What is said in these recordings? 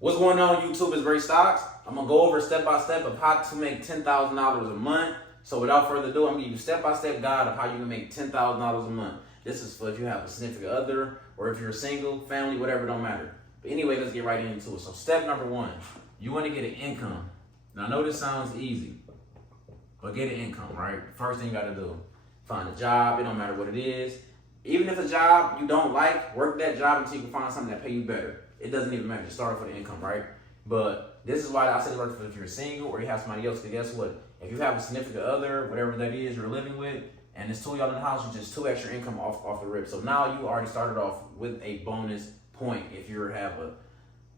What's going on, YouTube? It's Ray Stocks. I'm gonna go over step by step of how to make $10,000 a month. So without further ado, I'm gonna give you step-by-step guide of how you can make $10,000 a month. This is for if you have a significant other or if you're single, family, whatever, don't matter. But anyway, let's get right into it. So step number one, you want to get an income. Now I know this sounds easy, but get an income, right? First thing you gotta do, find a job. It don't matter what it is. Even if it's a job you don't like, work that job until you can find something that pay you better. It doesn't even matter. Just start off with the income, right? But this is why I said it works for if you're single or you have somebody else. Because guess what? If you have a significant other, whatever that is you're living with, and there's two of y'all in the house, you just two extra income off the rip. So now you already started off with a bonus point. If you have a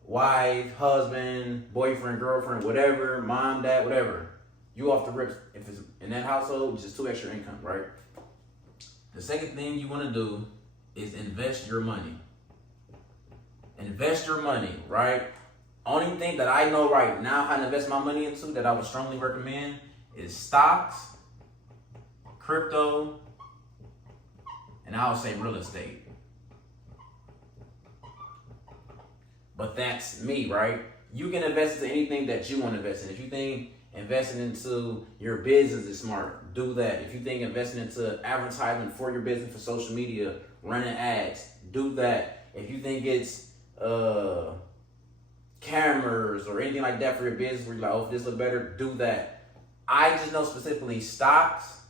wife, husband, boyfriend, girlfriend, whatever, mom, dad, whatever, you off the rips. If it's in that household, just two extra income, right? The second thing you want to do is invest your money. Invest your money, right? Only thing that I know right now how to invest my money into that I would strongly recommend is stocks, crypto, and I would say real estate. But that's me, right? You can invest into anything that you want to invest in. If you think investing into your business is smart, do that. If you think investing into advertisement for your business, for social media, running ads, do that. If you think it's cameras or anything like that for your business where you're like, oh, if this look better, do that. I just know specifically stocks.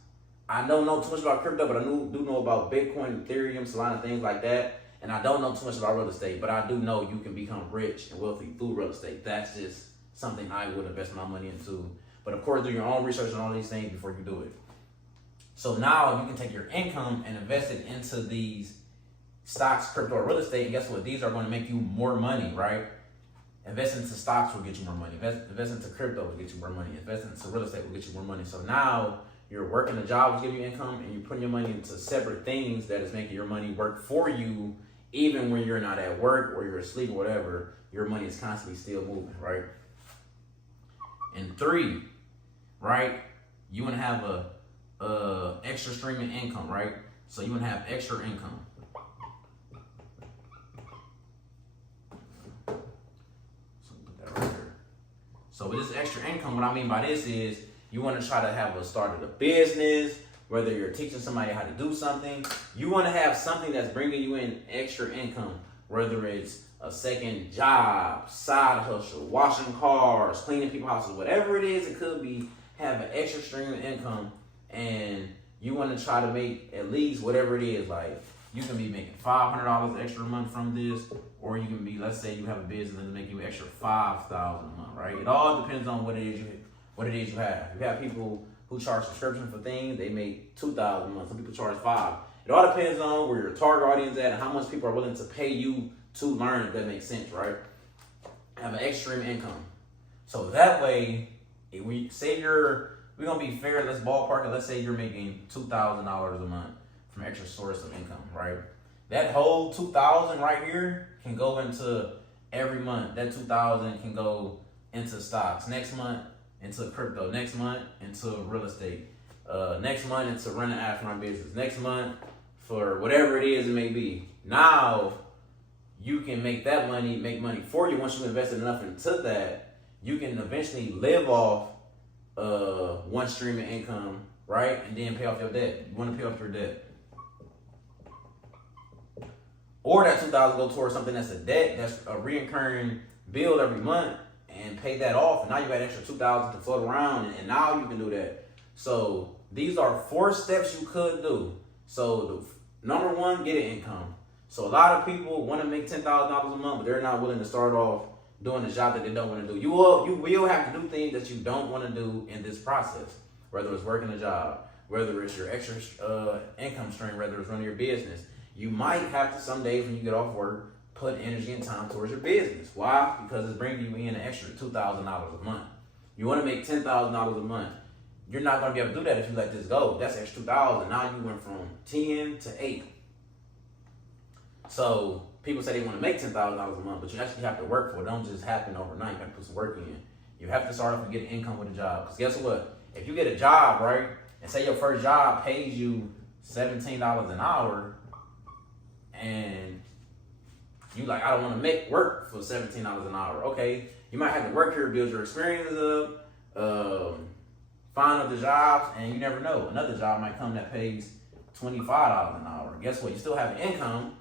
I don't know too much about crypto, but I do know about Bitcoin, Ethereum, Solana, things like that. And I don't know too much about real estate, but I do know you can become rich and wealthy through real estate. That's just something I would invest my money into. But of course, do your own research on all these things before you do it. So now you can take your income and invest it into these stocks, crypto, or real estate. And guess what? These are going to make you more money, right? Investing into stocks will get you more money. Investing into crypto will get you more money. Investing into real estate will get you more money. So now you're working a job which gives you income, and you're putting your money into separate things that is making your money work for you, even when you're not at work or you're asleep or whatever. Your money is constantly still moving, right? And three, right? You want to have a extra stream of income, right? So you want to have extra income. So with this extra income, what I mean by this is you want to try to have start a business, whether you're teaching somebody how to do something. You want to have something that's bringing you in extra income, whether it's a second job, side hustle, washing cars, cleaning people's houses, whatever it is, it could be, have an extra stream of income, and you want to try to make at least whatever it is. Like, you can be making $500 extra a month from this, or you can be, let's say you have a business and make you an extra $5,000 a month, right? It all depends on what it is you have. You have people who charge subscription for things, they make $2,000 a month. Some people charge $5,000. It all depends on where your target audience is at and how much people are willing to pay you to learn, if that makes sense, right? Have an extra income. So that way, if we say we're gonna be fair, let's ballpark it, let's say you're making $2,000 a month from extra source of income, right? That whole $2,000 right here can go into every month. That $2,000 can go into stocks. Next month, into crypto. Next month, into real estate. Next month, into running ads for my business. Next month, for whatever it is it may be. Now, you can make that money, make money for you. Once you invested enough into that, you can eventually live off one stream of income, right? And then pay off your debt. You want to pay off your debt. Or that $2,000 go towards something that's a debt, that's a reoccurring bill every month, and pay that off. And now you got extra $2,000 to float around, and now you can do that. So these are 4 steps you could do. So number one, get an income. So a lot of people want to make $10,000 a month, but they're not willing to start off doing the job that they don't want to do. You will have to do things that you don't want to do in this process, whether it's working a job, whether it's your extra income stream, whether it's running your business. You might have to, some days when you get off work, put energy and time towards your business. Why? Because it's bringing you in an extra $2,000 a month. You want to make $10,000 a month. You're not going to be able to do that if you let this go. That's extra $2,000. Now you went from 10 to 8. So people say they want to make $10,000 a month, but you actually have to work for it. It don't just happen overnight. You have to put some work in. You have to start off and get an income with a job. Because guess what? If you get a job, right, and say your first job pays you $17 an hour, and you like, I don't want to work for $17 an hour. Okay, you might have to work here, build your experience up, find other jobs, and you never know. Another job might come that pays $25 an hour. Guess what? You still have an income.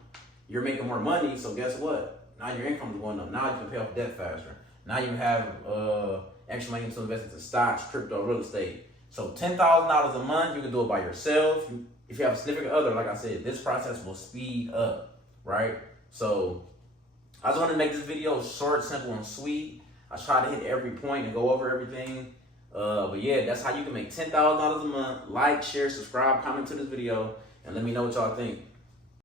You're making more money, so guess what? Now your income is going up. Now you can pay off debt faster. Now you have extra money to invest into stocks, crypto, real estate. So $10,000 a month, you can do it by yourself. If you have a significant other, like I said, this process will speed up, right? So I just wanted to make this video short, simple, and sweet. I try to hit every point and go over everything. But yeah, that's how you can make $10,000 a month. Like, share, subscribe, comment to this video, and let me know what y'all think.